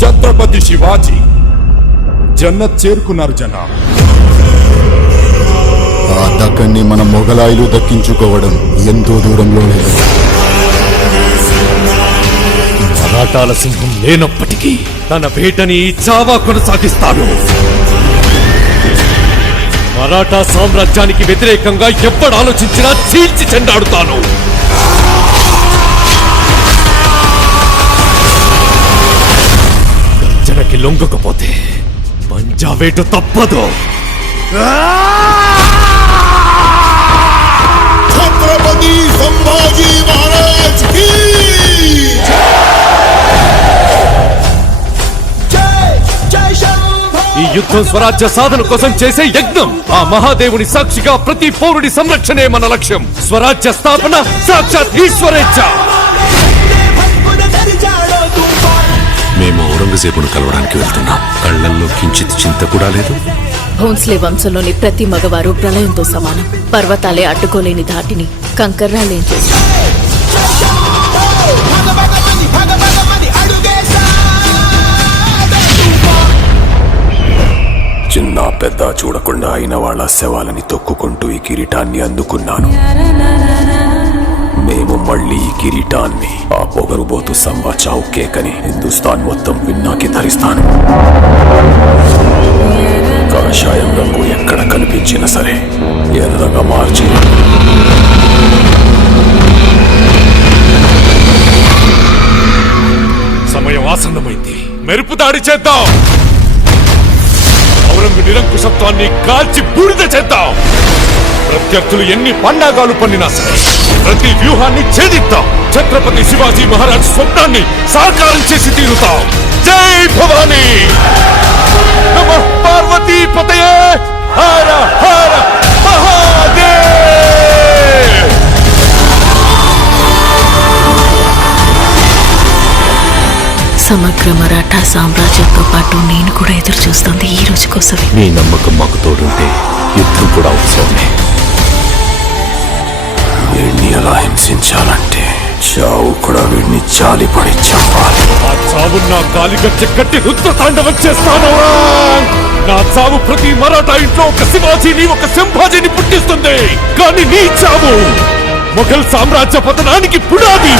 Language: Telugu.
ఛత్రపతి శివాజీ జన్నత్ చేరుకున్నారు జనాబ్. ఆ దక్కన్ని మన మొఘలాయులు దక్కించుకోవడం ఎంతో దూరంలో లేదు. మరాఠాల సింహం లేనప్పటికీ తన వేటని చావా కొనసాగిస్తాడు. మరాఠా సామ్రాజ్యానికి వ్యతిరేకంగా ఎప్పుడు ఆలోచించినా చీల్చి చెండాడుతాను. గర్జనకి లొంగకపోతే పంజావేటు తప్పదు. ఛత్రపతి సంభాజీ మహారాజ్ కీ ఈ యుద్ధం స్వరాజ్య సాధన కోసం చేసే యజ్ఞం. ఆ మహాదేవుని సాక్షిగా ప్రతి పౌరుడి సంరక్షణే మన లక్ష్యం. స్వరాజ్య స్థాపన సాక్షాత్ ఈశ్వరేచ్ఛ. మేము ఔరంగజేబును కలవడానికి వెళ్తున్నాం. కళ్లల్లో కించిత్ చింత కూడా లేదు. భోన్స్లే వంశంలోని ప్రతి మగవారు ప్రళయంతో సమానం. పర్వతాలే అడ్డుకోలేని ధాటిని కంకర్రాలేం చేస్తారు. చిన్న పెద్ద చూడకుండా అయిన వాళ్ళ శవాలని తొక్కుకుంటూ ఈ కిరీటాన్ని అందుకున్నాను. మేము మళ్ళీ ఈ కిరీటాన్ని ఆ పొగరుబోతు సంవా చావు కేకని హిందుస్థాన్ మొత్తం విన్నాకి ధరిస్తాను. కాషాయం రంగు ఎక్కడ కనిపించినా సరే ఎర్రగా మార్చి సమయం ఆసన్నమైంది. మెరుపు దాడి చేద్దాం. ఔరంగు నిరంకుశత్వాన్ని కాల్చి బూడిద చేద్దాం. ప్రత్యర్థులు ఎన్ని పండాగాలు పన్నినా సరే ప్రతి వ్యూహాన్ని ఛేదిద్దాం. ఛత్రపతి శివాజీ మహారాజ్ స్వప్నాన్ని సాకారం చేసి తీరుతాం. జై భవానీ. నమః పార్వతీ పతయే. హర హర మహాదేవ్. సమగ్ర మరాఠా సామ్రాజ్యంతో పాటు నేను కూడా ఎదురు చూస్తుంది ఈ రోజు కోసమే. నీ నమ్మకం మాకు తోడుంటే యుద్ధం కూడా అవసరమే. వీడిని ఎలా హింసించాలంటే చావు కూడా వీడిని జాలిపడి చంపాలి. ఆ చావు నా కాలిగచ్చ కట్టి రుద్ర తాండవం చేస్తాను. నా చావు ప్రతి మరాఠా ఇంట్లో ఒక శివాజీని ఒక సంభాజీని పుట్టిస్తుంది. కానీ నీ చావు మొఘల్ సామ్రాజ్య పతనానికి పునాది.